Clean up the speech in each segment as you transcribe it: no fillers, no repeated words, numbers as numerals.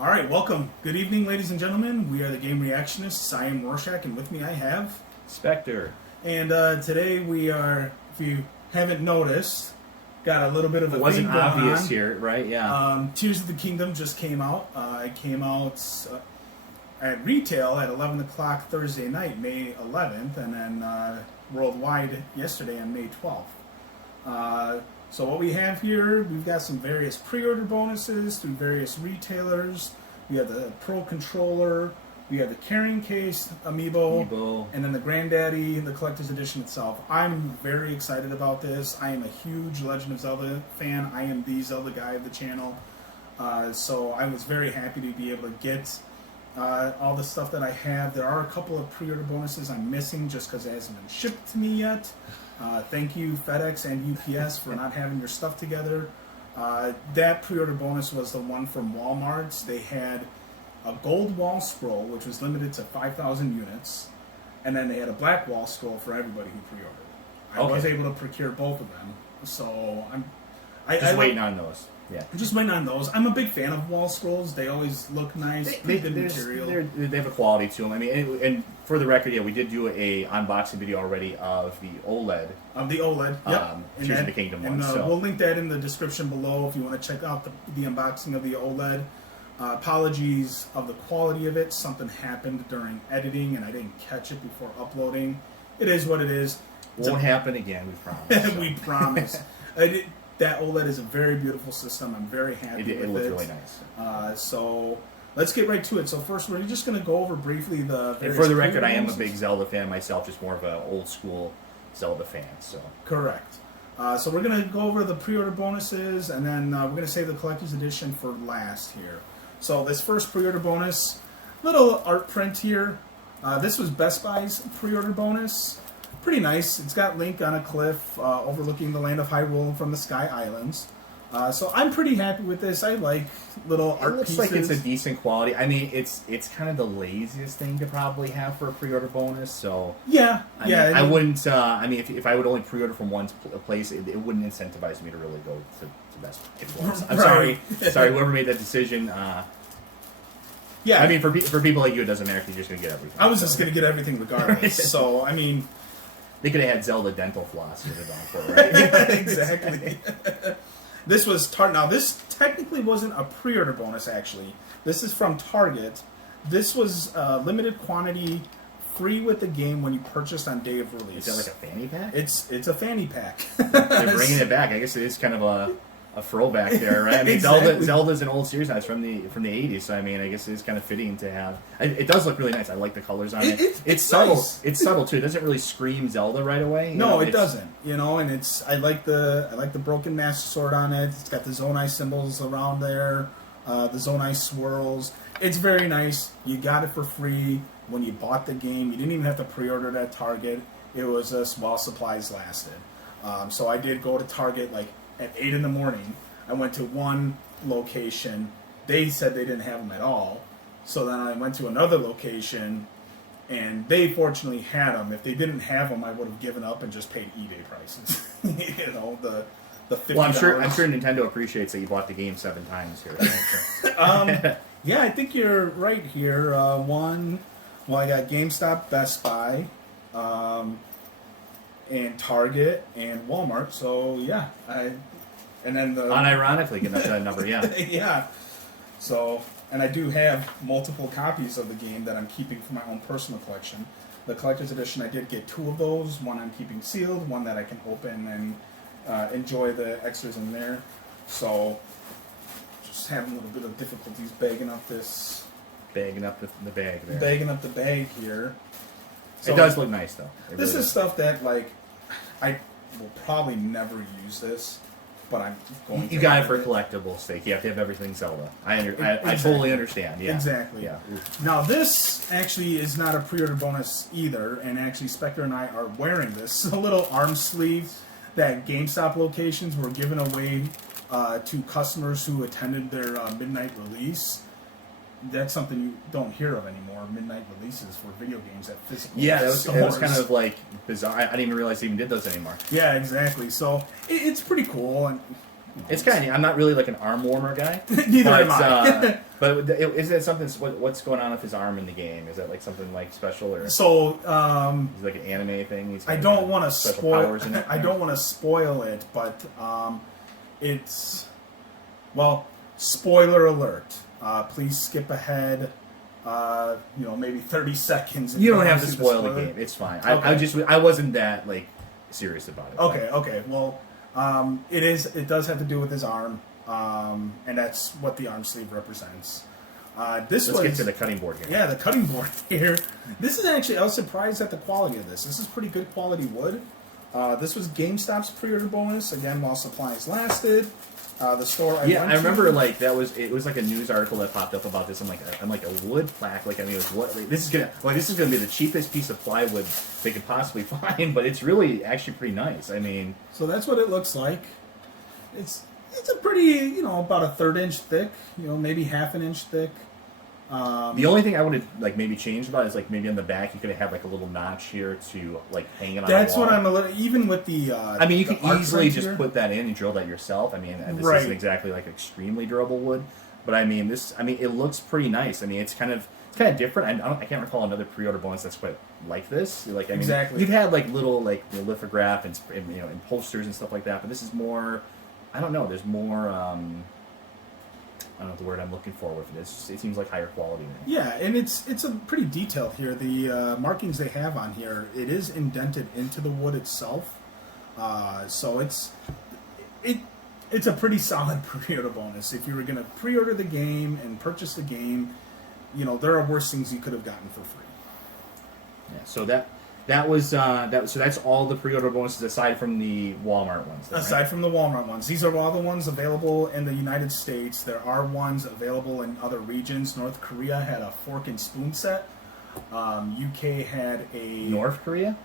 All right, welcome. Good evening, ladies and gentlemen. We are the Game Reactionists. I am Rorschach, and with me I have... Spectre. And today we are, if you haven't noticed, got a little bit of a It wasn't thing going obvious on. here, right? Yeah. Tears of the Kingdom just came out. It came out at retail at 11 o'clock Thursday night, May 11th, and then worldwide yesterday on May 12th. So what we have here, we've got some various pre-order bonuses through various retailers. We have the Pro Controller, we have the carrying case amiibo, and then the Granddaddy, the collector's edition itself. I'm very excited about this. I am a huge Legend of Zelda fan. I am the Zelda guy of the channel. So I was very happy to be able to get all the stuff that I have. There are a couple of pre-order bonuses I'm missing just because it hasn't been shipped to me yet. Thank you, FedEx and UPS, for not having your stuff together. That pre-order bonus was the one from Walmart's. They had a gold wall scroll, which was limited to 5,000 units, and then they had a black wall scroll for everybody who pre-ordered. I was able to procure both of them, so I'm waiting on those. Yeah, I'm just waiting on those. I'm a big fan of wall scrolls. They always look nice. Good material. They have a quality to them. I mean, and for the record, yeah, we did do a unboxing video already of the OLED. Of the OLED, yep. Tears of the Kingdom one. And we'll link that in the description below if you want to check out the unboxing of the OLED. Apologies of the quality of it. Something happened during editing, and I didn't catch it before uploading. It is what it is. Won't happen again, we promise. We promise. That OLED is a very beautiful system. I'm very happy with it. It looks really nice. So let's get right to it. So first, we're just going to go over briefly the... And for the record, I am a big Zelda fan myself, just more of an old-school Zelda fan. So correct. So we're going to go over the pre-order bonuses, and then we're going to save the collector's edition for last here. So this first pre-order bonus, little art print here. This was Best Buy's pre-order bonus. Pretty nice. It's got Link on a cliff overlooking the land of Hyrule from the Sky Islands. So I'm pretty happy with this. I like little art pieces. It looks like it's a decent quality. I mean, it's kind of the laziest thing to probably have for a pre-order bonus. So yeah, I wouldn't. I mean, if I would only pre-order from one place, it wouldn't incentivize me to really go to Best Buy. I'm sorry, whoever made that decision. Yeah, I mean, for people like you, it doesn't matter if you're just going to get everything. I was just going to get everything regardless. So I mean. They could have had Zelda dental floss to go for, right? Yeah, exactly. This was now. This technically wasn't a pre-order bonus. Actually, this is from Target. This was limited quantity, free with the game when you purchased on day of release. Is that like a fanny pack? It's a fanny pack. They're bringing it back. I guess it is kind of a throwback there, right? I mean, exactly. Zelda's an old series now. It's from the 80s, so I mean, I guess it's kind of fitting to have. It does look really nice. I like the colors on it. It's subtle. Nice. It's subtle too. It doesn't really scream Zelda right away. No, it doesn't. You know, and it's I like the broken master sword on it. It's got the Zonai symbols around there. The Zonai swirls. It's very nice. You got it for free when you bought the game. You didn't even have to pre-order it at Target. It was just while supplies lasted. So I did go to Target like at 8 in the morning. I went to one location. They said they didn't have them at all. So then I went to another location, and they fortunately had them. If they didn't have them, I would have given up and just paid eBay prices. You know, the $50. Well, I'm sure Nintendo appreciates that you bought the game 7 times here. Right? Yeah, I think you're right here. I got GameStop, Best Buy, and Target and Walmart. So yeah, and then unironically getting up to that number, yeah. Yeah. So, and I do have multiple copies of the game that I'm keeping for my own personal collection. The collector's edition, I did get 2 of those. One I'm keeping sealed, one that I can open and enjoy the extras in there. So, just having a little bit of difficulties bagging up this. Bagging up the bag there. Bagging up the bag here. So it does look nice, though. This is stuff that, like, I will probably never use this, but I'm going to. You got it for collectible sake. You have to have everything Zelda. I totally understand. Yeah. Exactly. Yeah. Now, this actually is not a pre-order bonus either, and actually Spectre and I are wearing this. A little arm sleeve that GameStop locations were given away to customers who attended their midnight release. That's something you don't hear of anymore. Midnight releases for video games at physical stores. That was kind of like bizarre. I didn't even realize they even did those anymore. Yeah, exactly. So it's pretty cool. And it's kind of. I'm not really like an arm warmer guy. Neither am I. But is it something? What's going on with his arm in the game? Is that like something like special or? So is it like an anime thing? I don't want to spoil. Powers in it? I don't want to spoil it, but it's spoiler alert. Please skip ahead. Maybe 30 seconds. You don't have to spoil the game. It's fine. Okay. I wasn't that like serious about it. Okay. Well, it does have to do with his arm, and that's what the arm sleeve represents. Let's get to the cutting board here. Yeah, the cutting board here. This is actually, I was surprised at the quality of this. This is pretty good quality wood. This was GameStop's pre-order bonus, again, while supplies lasted. The store I remember like it was like a news article that popped up about this. I'm like a wood plaque. Like, I mean, it was what, like, this is gonna be the cheapest piece of plywood they could possibly find, but it's really actually pretty nice. I mean, so that's what it looks like. It's a pretty, about a 1/3 inch thick, maybe 1/2 inch thick. The only thing I would have like maybe changed about is like maybe on the back you could have had like a little notch here to like hang it on. That's the wall. what I'm a little, even with the. I mean, you can easily just here. put that in and drill that yourself. I mean, this Right. isn't exactly like extremely durable wood, but I mean it looks pretty nice. I mean, it's kind of different. I can't recall another pre-order bonus that's quite like this. Like, I mean, exactly. You've had like little like lithograph and and posters and stuff like that, but this is more. I don't know. There's more. I don't know the word I'm looking for with it. It seems like higher quality. Yeah, and it's a pretty detailed here. The markings they have on here, it is indented into the wood itself, so it's a pretty solid pre-order bonus. If you were going to pre-order the game and purchase the game, there are worse things you could have gotten for free. Yeah, so so that's all the pre-order bonuses aside from the Walmart ones. Then, aside right? from the Walmart ones. These are all the ones available in the United States. There are ones available in other regions. North Korea had a fork and spoon set. UK had a... North Korea?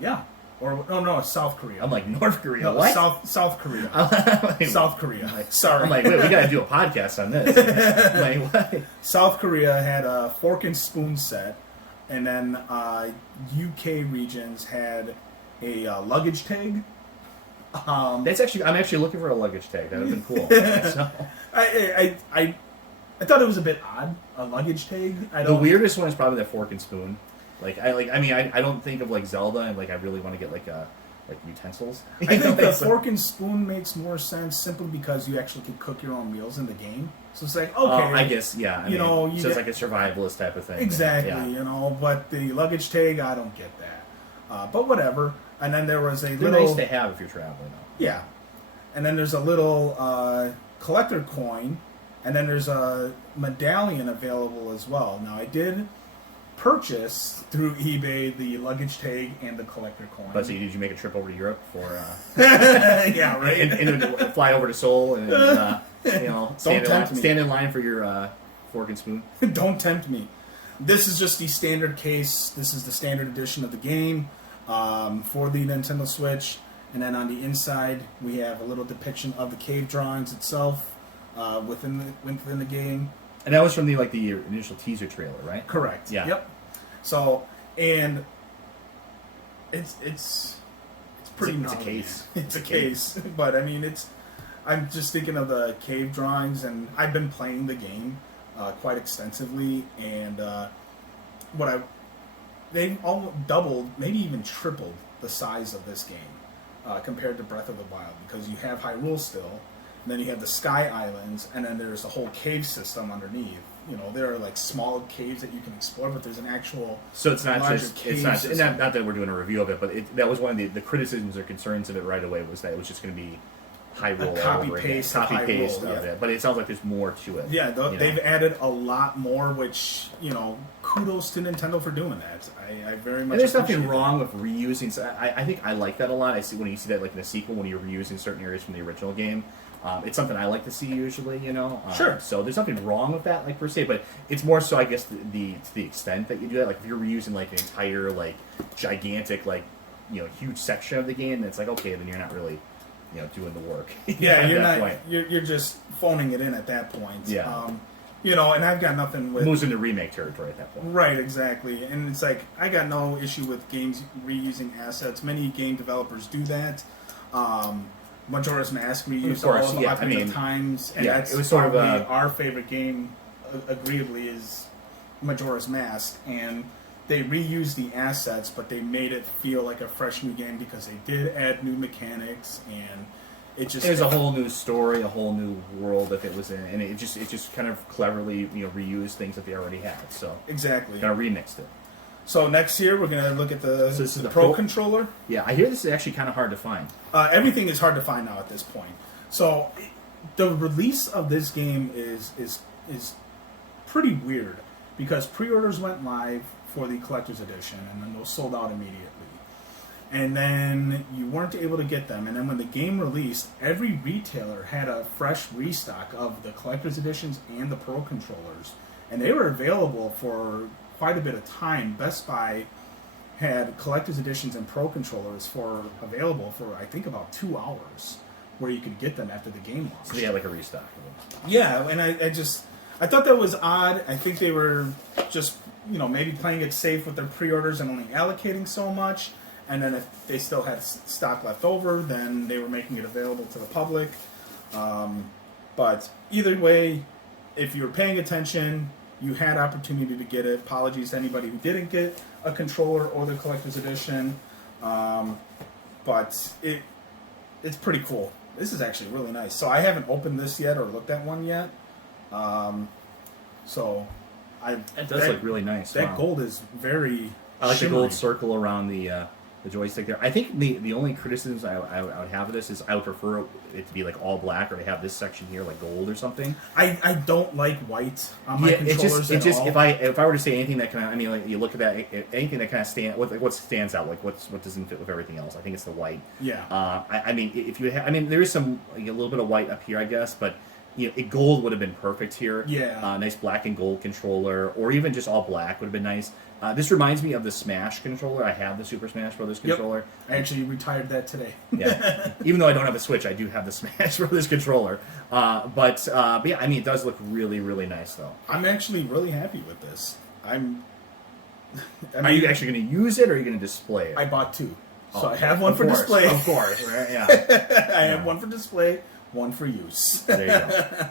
Yeah. Or, no, South Korea. I'm like, North Korea, no, what? South Korea. Like, South Korea. Sorry. I'm like, wait, we gotta do a podcast on this. Like, what? South Korea had a fork and spoon set. And then UK regions had a luggage tag. I'm actually looking for a luggage tag. That would have been cool. So. I thought it was a bit odd, a luggage tag. The weirdest one is probably the fork and spoon. I don't think of like Zelda, and like I really want to get like utensils. I think the fork and spoon makes more sense simply because you actually can cook your own meals in the game. So it's like, okay, I guess, yeah. So it's like a survivalist type of thing. Exactly, yeah. But the luggage tag, I don't get that. But whatever. And then there was They're nice to have if you're traveling, though. Yeah. And then there's a little collector coin, and then there's a medallion available as well. Now, I did purchase through eBay the luggage tag and the collector coin. But so did you make a trip over to Europe for? Yeah, right. and fly over to Seoul and stand in line for your fork and spoon. Don't tempt me. This is just the standard case. This is the standard edition of the game for the Nintendo Switch. And then on the inside, we have a little depiction of the cave drawings itself within the game. And that was from the initial teaser trailer, right? Correct. Yeah. Yep. So, and it's pretty. It's a case. It's a case, but I mean, I'm just thinking of the cave drawings, and I've been playing the game quite extensively, and they all doubled, maybe even tripled the size of this game compared to Breath of the Wild, because you have Hyrule still. And then you have the Sky Islands, and then there's a whole cave system underneath. There are like small caves that you can explore, but there's an actual. So it's not not that we're doing a review of it, but that was one of the criticisms or concerns of it right away, was that it was just going to be Hyrule copy paste of it. But it sounds like there's more to it. Yeah, they've added a lot more, which kudos to Nintendo for doing that. I very much. And there's nothing wrong with reusing. So I think I like that a lot. I see when you see that like in a sequel when you're reusing certain areas from the original game. It's something I like to see usually, Sure. So there's nothing wrong with that, like per se, but it's more so, I guess, to the extent that you do that. Like if you're reusing like an entire gigantic huge section of the game, then it's like, okay, then you're not really doing the work. Yeah, you're not. You're just phoning it in at that point. Yeah. And I've got nothing with... It moves into remake territory at that point. Right, exactly. And it's like, I got no issue with games reusing assets. Many game developers do that. Majora's Mask we used course, all of yeah, hundreds I mean, of times, and yeah, that's it was sort of probably our favorite game. Agreeably, is Majora's Mask, and they reused the assets, but they made it feel like a fresh new game because they did add new mechanics, and it just there's a whole new story, a whole new world that it was in, and it just kind of cleverly reused things that they already had. So exactly kind of remixed it. So next year we're gonna look at the this is the Pro Pro controller. Yeah, I hear this is actually kind of hard to find. Everything is hard to find now at this point. So the release of this game is pretty weird because pre-orders went live for the collector's edition, and then those sold out immediately. And then you weren't able to get them. And then when the game released, every retailer had a fresh restock of the collector's editions and the Pro controllers, and they were available for quite a bit of time. Best Buy had collector's editions and Pro controllers available for I think about 2 hours, where you could get them after the game launched. So they had like a restock of them. Yeah, and I thought that was odd. I think they were just maybe playing it safe with their pre-orders and only allocating so much. And then if they still had stock left over, then they were making it available to the public. But either way, if you were paying attention, you had opportunity to get it. Apologies to anybody who didn't get a controller or the collector's edition. But it's pretty cool. This is actually really nice. So I haven't opened this yet or looked at one yet. It does look really nice. That wow. gold is very I like shimmery. the gold circle around the joystick there. I think the only criticisms I would have of this is I would prefer it to be like all black, or to have this section here like gold or something. I don't like white on my controllers it just at all. if I were to say anything that kind of, I mean, like you look at that, anything that kind of what stands out, like what doesn't fit with everything else, I think it's the white. Yeah. I mean, if you there is some like, a little bit of white up here, I guess, but gold would have been perfect here. Yeah. Nice black and gold controller, or even just all black would have been nice. This reminds me of the Smash controller. I have the Super Smash Brothers controller. Yep. I actually retired that today. Yeah. Even though I don't have a Switch, I do have the Smash Brothers controller. But yeah, I mean, it does look really, really nice, though. I'm actually really happy with this. Are you actually going to use it, or are you going to display it? I bought two. So I have one for display. Of course, right? Yeah. I have one for display, one for use. There you go.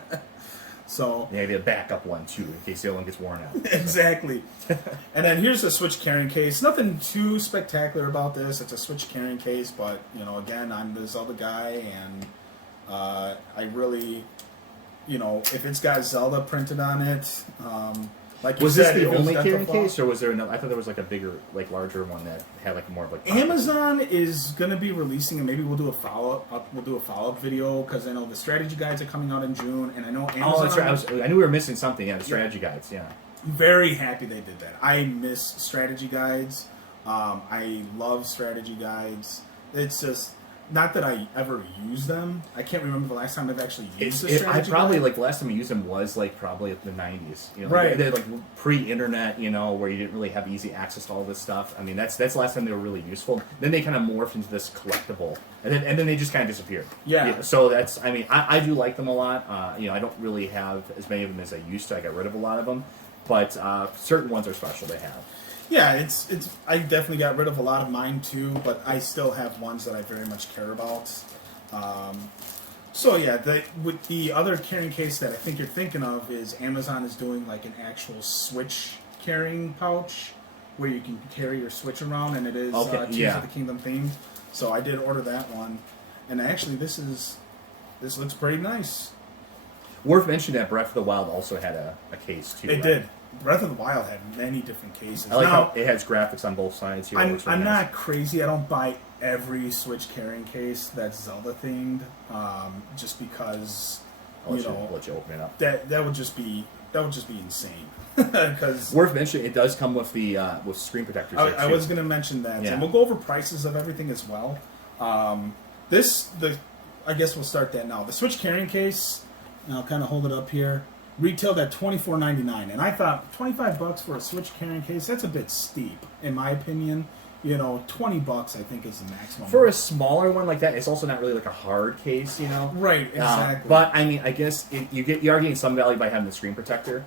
So maybe a backup one too, in case the other one gets worn out. Exactly. And then here's the Switch carrying case. Nothing too spectacular about this. It's a Switch carrying case, but again, I'm the Zelda guy, and I really, if it's got Zelda printed on it, like you was said, this the if it was only carrying Dental case, or was there another? I thought there was like a bigger, like larger one that had like more of like. Amazon is going to be releasing, and maybe we'll do a follow-up. We'll do a follow-up video because I know the strategy guides are coming out in June, and I know Amazon. Oh, that's right. I knew we were missing something. Yeah, the strategy guides. Yeah. Very happy they did that. I miss strategy guides. I love strategy guides. It's just not that I ever use them. I can't remember the last time I've actually used a strategy guide. Like the last time I used them was like probably in the 90s. Right. They're like pre-internet, where you didn't really have easy access to all this stuff. I mean, that's the last time they were really useful. Then they kind of morphed into this collectible, and then they just kind of disappeared. Yeah. So that's, I mean, I do like them a lot. I don't really have as many of them as I used to. I got rid of a lot of them, but certain ones are special to have. Yeah, it's. I definitely got rid of a lot of mine too, but I still have ones that I very much care about. So yeah, with the other carrying case that I think you're thinking of is Amazon is doing like an actual Switch carrying pouch where you can carry your Switch around, and it is Tears of the Kingdom themed. So I did order that one, and actually this looks pretty nice. Worth mentioning that Breath of the Wild also had a case too. It did. Breath of the Wild had many different cases. I like how it has graphics on both sides here. I'm not crazy. I don't buy every Switch carrying case that's Zelda themed, just because I'll let you open it up. That would just be insane. Because worth mentioning, it does come with the with screen protectors. I was going to mention that, yeah. And we'll go over prices of everything as well. I guess we'll start that now. The Switch carrying case, and I'll kind of hold it up here. Retailed at $24.99, and I thought $25 for a Switch carrying case, that's a bit steep in my opinion. $20 I think is the maximum for a smaller one like that. It's also not really like a hard case, Right, exactly. But I mean, I guess you are getting some value by having the screen protector.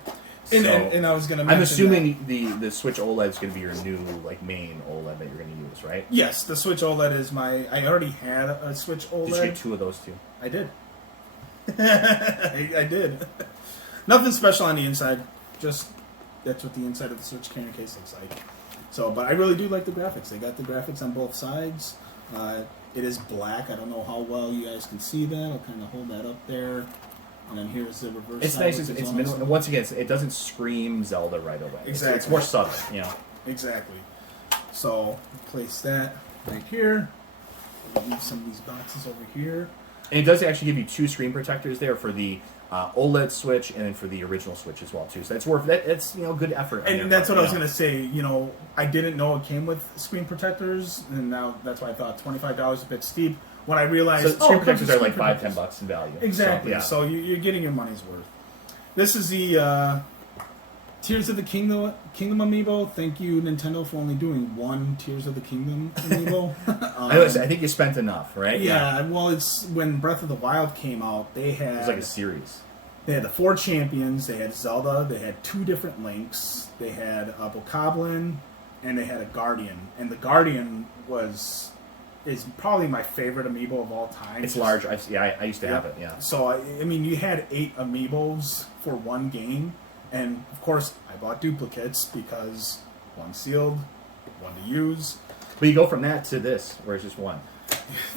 And, So and I was going to mention I'm assuming the Switch OLED is going to be your new like main OLED that you're going to use, right? Yes, the Switch OLED is I already had a Switch OLED. Did you get 2 of those too? I did. I did. Nothing special on the inside. Just that's what the inside of the Switch carrying case looks like. So, but I really do like the graphics. They got the graphics on both sides. It is black. I don't know how well you guys can see that. I'll kind of hold that up there. And then here's the reverse. It's side, nice. which is It's awesome. minimal. And once again, it doesn't scream Zelda right away. Exactly. It's more subtle, you know. Exactly. So place that right here. Leave some of these boxes over here. And it does actually give you 2 screen protectors there for the OLED Switch and then for the original Switch as well too. So that's worth that. It's good effort. And that's what I was gonna say. I didn't know it came with screen protectors, and now that's why I thought $25 a bit steep. When I realized So screen it comes protectors with are like screen $5-10 in value. Exactly. So, yeah. So you're getting your money's worth. This is the Tears of the Kingdom amiibo. Thank you, Nintendo, for only doing one Tears of the Kingdom amiibo. I think you spent enough, right? Yeah. Well, it's when Breath of the Wild came out. They had It was like a series. They had the 4 champions. They had Zelda. They had 2 different Links. They had a Bokoblin, and they had a Guardian. And the Guardian is probably my favorite amiibo of all time. It's large. I used to have it. Yeah. So I mean, you had 8 amiibos for one game, and of course, I bought duplicates because one sealed, one to use. But you go from that to this, where it's just one.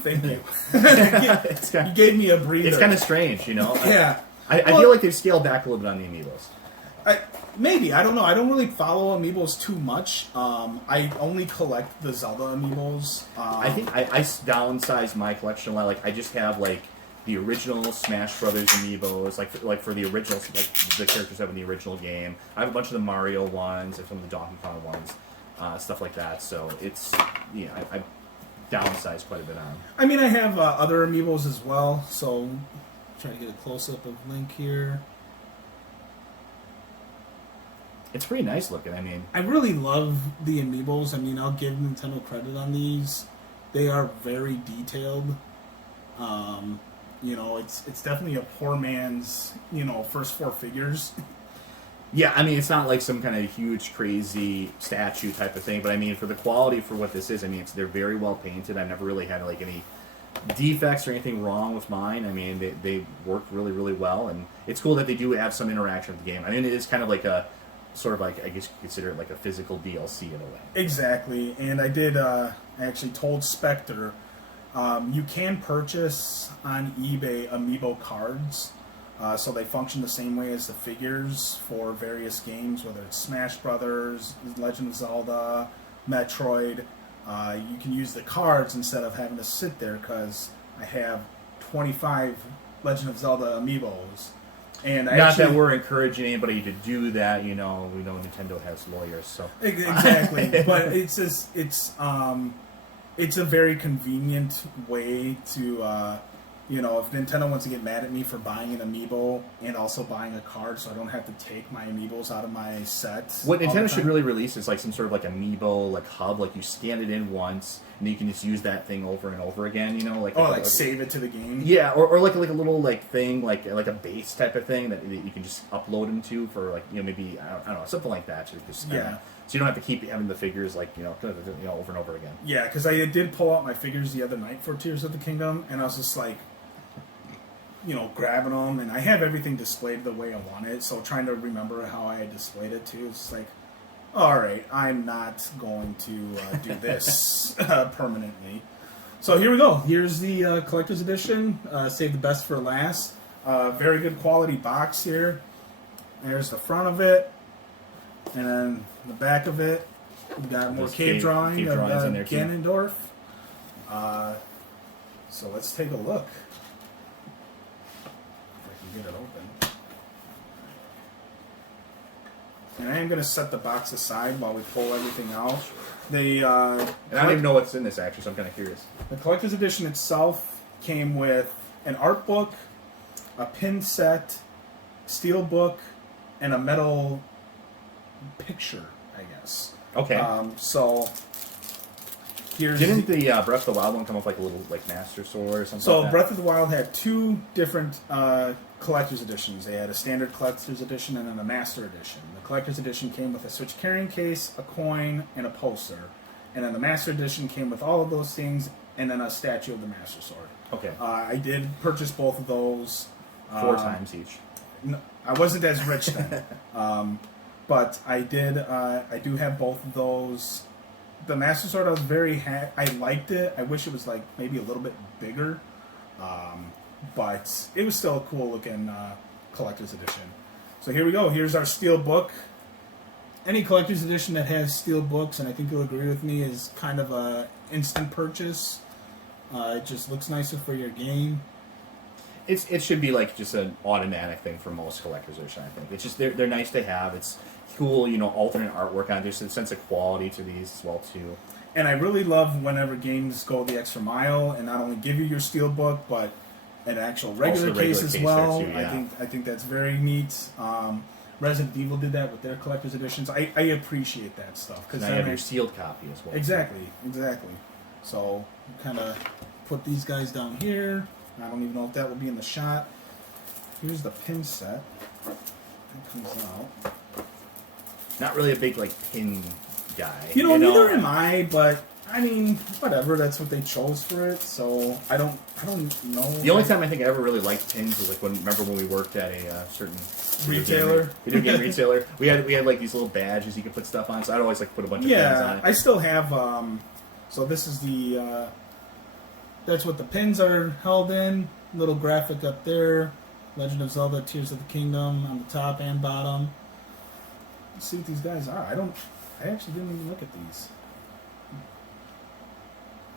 Thank you. It's You gave me a breather. It's kind of strange, you know. Yeah. I feel like they've scaled back a little bit on the amiibos. Maybe. I don't know. I don't really follow amiibos too much. I only collect the Zelda amiibos. I think I downsized my collection a lot. Like I just have like the original Smash Brothers amiibos, like for the original, like the characters have in the original game. I have a bunch of the Mario ones, and some of the Donkey Kong ones, stuff like that. So it's I downsized quite a bit on. I mean, I have other amiibos as well. So try to get a close up of Link here. It's pretty nice looking. I mean, I really love the amiibos. I mean, I'll give Nintendo credit on these. They are very detailed. It's definitely a poor man's, first 4 figures. yeah, I mean, it's not like some kind of huge, crazy statue type of thing, but I mean, for the quality for what this is, I mean, they're very well painted. I've never really had like any defects or anything wrong with mine. I mean, they work really, really well, and it's cool that they do have some interaction with the game. I mean, it is kind of like a sort of like, I guess you could consider it like a physical DLC in a way. Exactly, and I did. I actually told Spectre, you can purchase on eBay amiibo cards, so they function the same way as the figures for various games, whether it's Smash Brothers, Legend of Zelda, Metroid. You can use the cards instead of having to sit there because I have 25 Legend of Zelda amiibos. And Not that we're encouraging anybody to do that, we know Nintendo has lawyers, so exactly. But it's a very convenient way to if Nintendo wants to get mad at me for buying an amiibo and also buying a card, so I don't have to take my amiibos out of my set. What Nintendo should really release is like some sort of like amiibo like hub, like you scan it in once and you can just use that thing over and over again, like save it to the game. Yeah, or like a little like thing like a base type of thing that you can just upload them to for like maybe I don't know, something like that. So you don't have to keep having the figures like over and over again. Yeah, because I did pull out my figures the other night for Tears of the Kingdom, and I was just like, grabbing them, and I have everything displayed the way I want it, so trying to remember how I had displayed it too, it's like, alright, I'm not going to do this permanently. So here we go. Here's the collector's edition. Save the best for last. Very good quality box here. There's the front of it, and then the back of it. We got more cave drawing of Ganondorf. So let's take a look. Get it open. And I am going to set the box aside while we pull everything out. And I don't even know what's in this actually, so I'm kind of curious. The collector's edition itself came with an art book, a pin set, steel book, and a metal picture, I guess. Okay. So here's Didn't the Breath of the Wild one come up like a little like Master Sword or something? So like that? Breath of the Wild had two different collector's editions. They had a standard collector's edition and then a master edition. The collector's edition came with a Switch carrying case, a coin, and a poster. And then the master edition came with all of those things and then a statue of the Master Sword. Okay. I did purchase both of those. 4 times each. No, I wasn't as rich then. But I did. I do have both of those. The Master Sword, I was very I liked it. I wish it was like maybe a little bit bigger, but it was still a cool looking collector's edition. So here we go. Here's our steel book. Any collector's edition that has steel books, and I think you'll agree with me, is kind of a instant purchase. It just looks nicer for your game. It should be like just an automatic thing for most collector's edition. I think it's just they're nice to have. It's cool, alternate artwork on. There's a sense of quality to these as well too. And I really love whenever games go the extra mile and not only give you your steel book, but an actual regular case as well. Too, yeah. I think that's very neat. Resident Evil did that with their collector's editions. I appreciate that stuff because now you have your sealed copy as well. Exactly. So kind of put these guys down here. I don't even know if that will be in the shot. Here's the pin set. That comes out. Not really a big pin guy. Neither am I, but I mean, whatever. That's what they chose for it. So I don't know. The only time I think I ever really liked pins was remember when we worked at a certain retailer, video game retailer. We had these little badges you could put stuff on. So I'd always put a bunch of pins on it. I still have. So this is the. That's what the pins are held in. Little graphic up there. Legend of Zelda Tears of the Kingdom on the top and bottom. Let's see what these guys are. I actually didn't even look at these.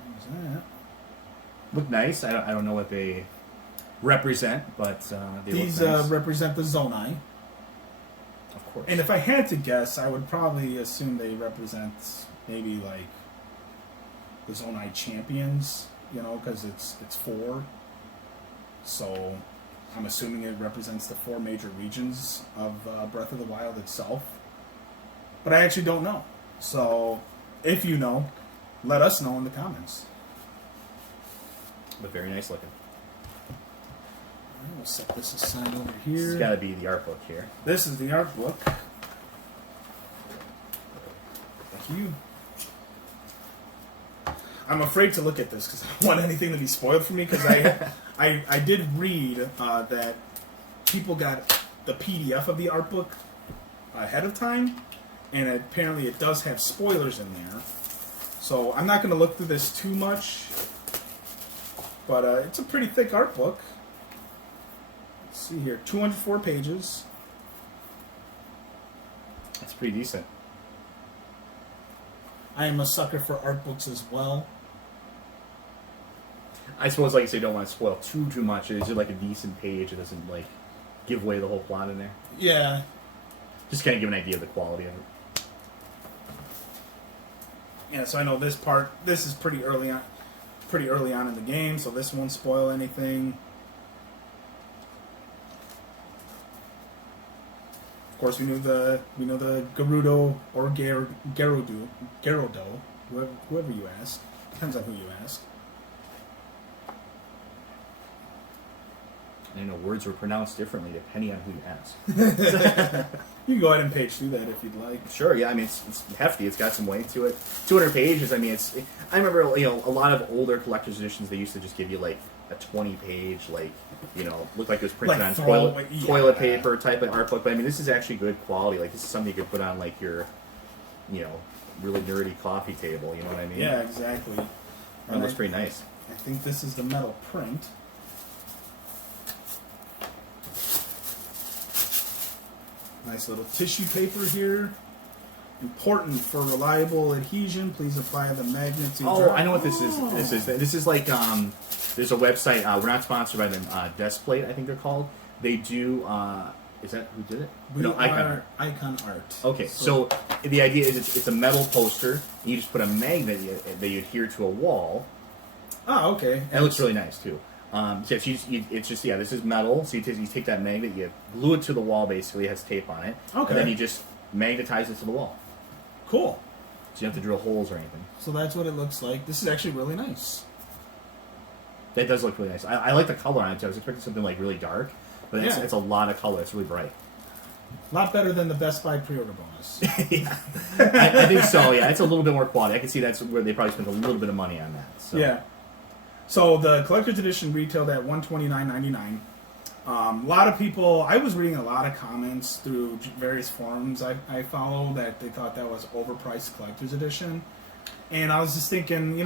What is that? Look nice. I don't know what they represent, but these look nice. represent the Zonai. Of course. And if I had to guess, I would probably assume they represent maybe the Zonai champions. Because it's 4. So I'm assuming it represents the 4 major regions of Breath of the Wild itself. But I actually don't know. So if you know, let us know in the comments. But very nice looking. We'll set this aside over here. This has got to be the art book here. This is the art book. Thank you. I'm afraid to look at this because I don't want anything to be spoiled for me. Because I did read that people got the PDF of the art book ahead of time, and apparently it does have spoilers in there. So I'm not going to look through this too much, but it's a pretty thick art book. Let's see here, 204 pages. That's pretty decent. I am a sucker for art books as well. I suppose, like you say, don't want to spoil too much. Is it a decent page? It doesn't give away the whole plot in there. Yeah. Just kind of give an idea of the quality of it. Yeah. So I know this part. This is pretty early on in the game, so this won't spoil anything. Of course, we know the Gerudo or Gerudo, whoever you ask. Depends on who you ask. I know words were pronounced differently depending on who you ask. You can go ahead and page through that if you'd like. Sure, yeah. I mean, it's hefty. It's got some weight to it. 200 pages. I mean, I remember, a lot of older collector's editions. They used to just give you a 20-page, looked like it was printed on toilet paper type of art book. But I mean, this is actually good quality. This is something you could put on your, really nerdy coffee table. You know what I mean? Yeah, exactly. That looks pretty nice. I think this is the metal print. Nice little tissue paper here. Important for reliable adhesion. Please apply the magnet to. Oh, I know what this is. This is there's a website. We're not sponsored by them. Deskplate, I think they're called. They do. Is that who did it? Icon Art. Okay, so the idea is it's a metal poster. And you just put a magnet that you adhere to a wall. Oh, okay. And it looks really nice too. So it's just this is metal. So you take that magnet, you glue it to the wall. Basically, it has tape on it. Okay. And then you just magnetize it to the wall. Cool. So you don't have to drill holes or anything. So that's what it looks like. This is actually really nice. That does look really nice. I like the color on it too. I was expecting something like really dark, but it's a lot of color. It's really bright. A lot better than the Best Buy pre-order bonus. Yeah, I think so. Yeah, it's a little bit more quality. I can see that's where they probably spent a little bit of money on that. So. Yeah. So the collector's edition retailed at $129.99. A lot of people, I was reading a lot of comments through various forums I follow that they thought that was overpriced collector's edition. And I was just thinking,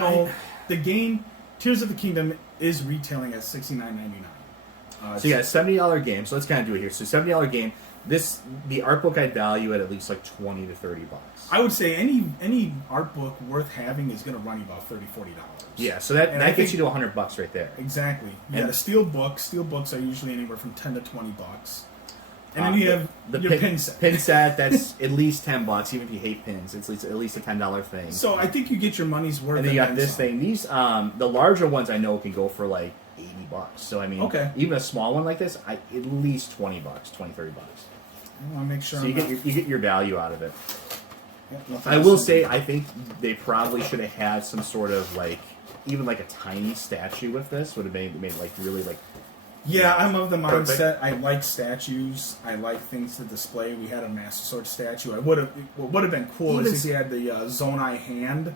the game, Tears of the Kingdom, is retailing at $69.99. So yeah, $70 game. So let's kind of do it here. So $70 game. The art book I'd value at least like $20 to $30. I would say any art book worth having is going to run you about $30-$40. Yeah, so that gets you to $100 right there. Exactly. Yeah, And the steel books are usually anywhere from $10 to $20. And then you have your pin set. Pin set, that's at least $10, even if you hate pins. It's at least a $10 thing. So I think you get your money's worth. And then you got this thing. These the larger ones I know can go for like $80. So I mean, even a small one like this, at least $20, $20-$30. I want to make sure. So you get your value out of it. Yeah, I will say, I think they probably should have had some sort of like, even like a tiny statue with this would have made it like really like. Yeah, I'm of the mindset. Perfect. I like statues. I like things to display. We had a Master Sword statue. What would have been cool is if you had the Zonai hand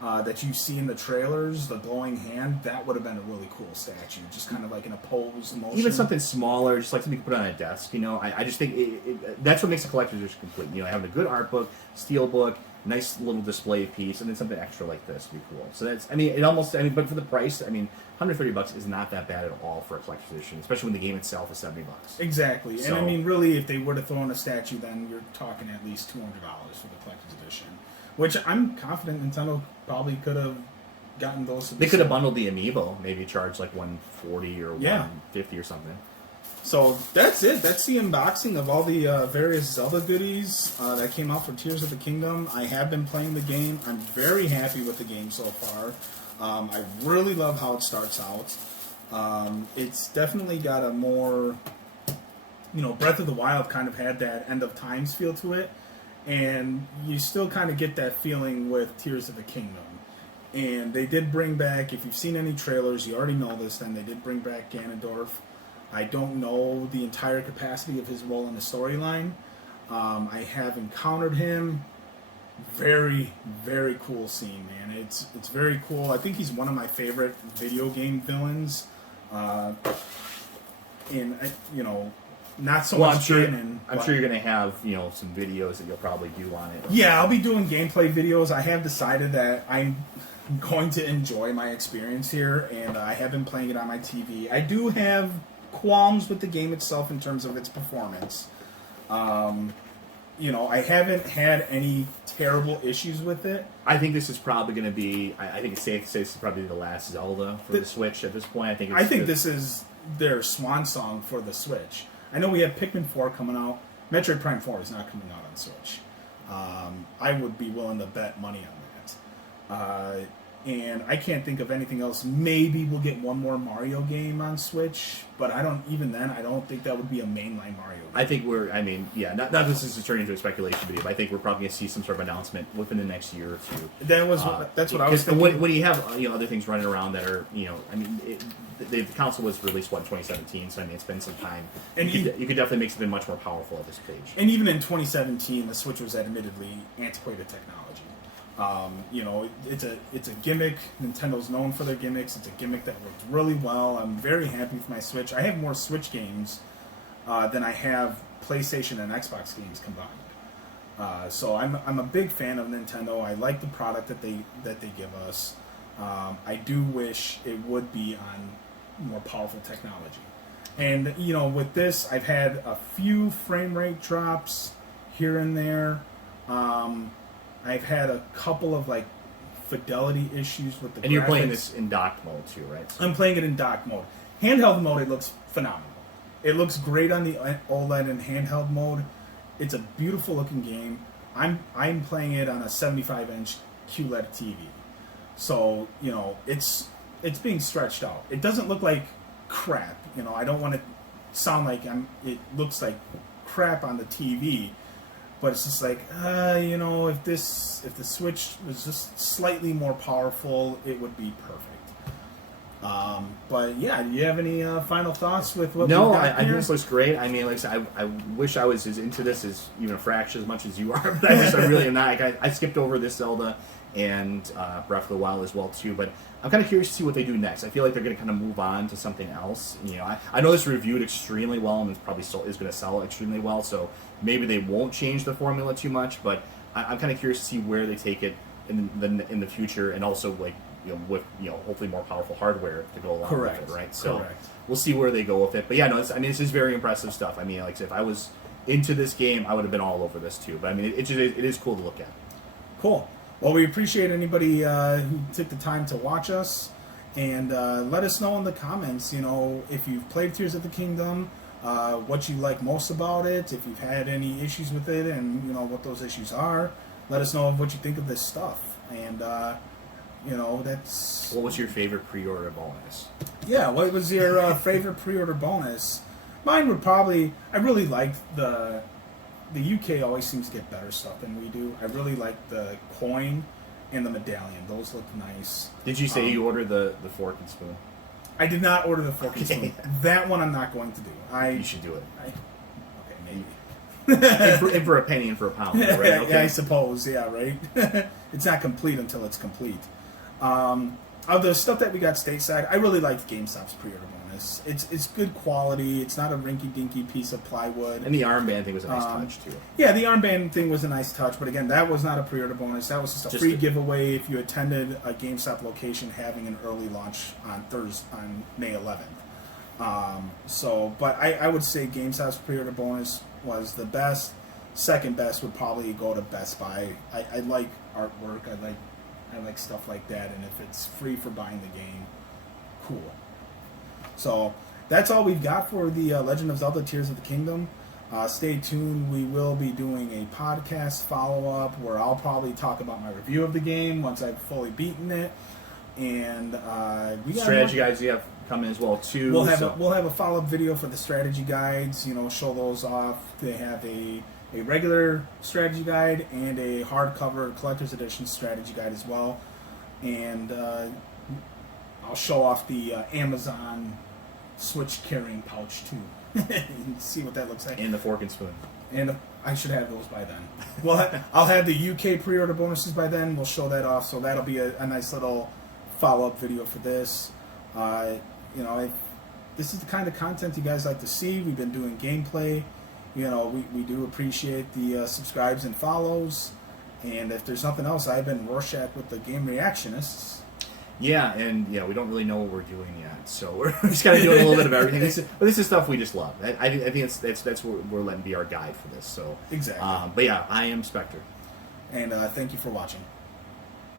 that you see in the trailers, the glowing hand. That would have been a really cool statue, just kind of like in a pose motion. Even something smaller, just like something you can put on a desk. I just think that's what makes a collector's edition complete. Having a good art book, steel book, nice little display piece, and then something extra like this would be cool. So that's, but for the price, $130 is not that bad at all for a collector's edition, especially when the game itself is $70. Exactly. So, and really, if they were to throw in a statue, then you're talking at least $200 for the collector's edition, which I'm confident Nintendo probably could have gotten those. They could have bundled the amiibo, maybe charged like $140 or $150 or something. So that's it. That's the unboxing of all the various Zelda goodies that came out for Tears of the Kingdom. I have been playing the game. I'm very happy with the game so far. I really love how it starts out. It's definitely got a more, Breath of the Wild kind of had that End of Times feel to it. And you still kind of get that feeling with Tears of the Kingdom. And they did bring back, if you've seen any trailers, you already know this, then they did bring back Ganondorf. I don't know the entire capacity of his role in the storyline. I have encountered him. Very, very cool scene, man. It's very cool. I think he's one of my favorite video game villains. Not so much canon. I'm sure you're going to have some videos that you'll probably do on it. Yeah, I'll be doing gameplay videos. I have decided that I'm going to enjoy my experience here, and I have been playing it on my TV. I do have qualms with the game itself in terms of its performance. I haven't had any terrible issues with it. I think this is probably going to be. I think it's safe to say this is probably the last Zelda for the Switch at this point. I think this is their swan song for the Switch. I know we have Pikmin 4 coming out. Metroid Prime 4 is not coming out on Switch. I would be willing to bet money on that. And I can't think of anything else. Maybe we'll get one more Mario game on Switch, but I don't think that would be a mainline Mario game. I think not this is turning into a speculation video, but I think we're probably going to see some sort of announcement within the next year or two. That's what I was thinking. When you have other things running around that are the console was released in 2017, so it's been some time. And you could definitely make something much more powerful at this stage. And even in 2017, the Switch was admittedly antiquated technology. It's a gimmick. Nintendo's known for their gimmicks. It's a gimmick that works really well. I'm very happy with my Switch. I have more Switch games than I have PlayStation and Xbox games combined. So I'm a big fan of Nintendo. I like the product that they give us. I do wish it would be on more powerful technology. And with this, I've had a few frame rate drops here and there. I've had a couple of fidelity issues with the graphics. And you're playing this in docked mode too, right? I'm playing it in docked mode. Handheld mode, it looks phenomenal. It looks great on the OLED and handheld mode. It's a beautiful looking game. I'm playing it on a 75-inch QLED TV. So, it's being stretched out. It doesn't look like crap. I don't want to sound like it looks like crap on the TV. but it's just like, you know, if the Switch was just slightly more powerful, it would be perfect. But yeah, do you have any final thoughts with what? No, we've got I think here? this looks great. I mean, like I said, I wish I was as into this as even a fraction as much as you are, but I really am not. Like, I skipped over this Zelda and Breath of the Wild as well too, but I'm kind of curious to see what they do next. I feel like they're going to kind of move on to something else. You know, I know this reviewed extremely well and it's probably is going to sell extremely well, so maybe they won't change the formula too much. But I'm kind of curious to see where they take it in the future, and also like, you know, with, you know, hopefully more powerful hardware to go along with it, right? So we'll see where they go with it. But yeah, no, this is very impressive stuff. I mean, like I said, if I was into this game, I would have been all over this too. But I mean, it is cool to look at. Cool. Well, we appreciate anybody who took the time to watch us, and let us know in the comments, you know, if you've played Tears of the Kingdom, what you like most about it, if you've had any issues with it, and you know what those issues are. Let us know what you think of this stuff, and you know, that's... What was your favorite pre-order bonus? Yeah, what was your favorite pre-order bonus? Mine would probably... I really liked the UK always seems to get better stuff than we do. I really like the coin and the medallion. Those look nice. Did you say you ordered the fork and spoon? I did not order the fork and spoon. That one I'm not going to do. You should do it. Okay, maybe. and for a penny and for a pound, right? Okay. Yeah, I suppose. Yeah, right? It's not complete until it's complete. Of the stuff that we got stateside, I really liked GameStop's pre-order bonus. It's good quality. It's not a rinky-dinky piece of plywood. And the armband thing was a nice touch, too. Yeah, the armband thing was a nice touch, but again, that was not a pre-order bonus. That was just a free giveaway if you attended a GameStop location having an early launch on May 11th. But I would say GameStop's pre-order bonus was the best. Second best would probably go to Best Buy. I like artwork. I like stuff like that, and if it's free for buying the game, cool. So that's all we've got for the Legend of Zelda Tears of the Kingdom. Stay tuned. We will be doing a podcast follow-up where I'll probably talk about my review of the game once I've fully beaten it. And we got strategy guides you have coming as well too. We'll have a follow-up video for the strategy guides. You know, show those off. They have a regular strategy guide and a hardcover collector's edition strategy guide as well. And I'll show off the Amazon Switch carrying pouch too. You can see what that looks like. And the fork and spoon. And I should have those by then. Well, I'll have the UK pre-order bonuses by then. We'll show that off. So that'll be a nice little follow-up video for this. You know, this is the kind of content you guys like to see. We've been doing gameplay. You know, we do appreciate the subscribes and follows. And if there's nothing else, I've been Rorschach with the Game Reactionists. Yeah, and we don't really know what we're doing yet, so we're just kind of doing a little bit of everything. This is stuff we just love. I think that's what we're letting be our guide for this. So exactly. But yeah, I am Spectre. And thank you for watching.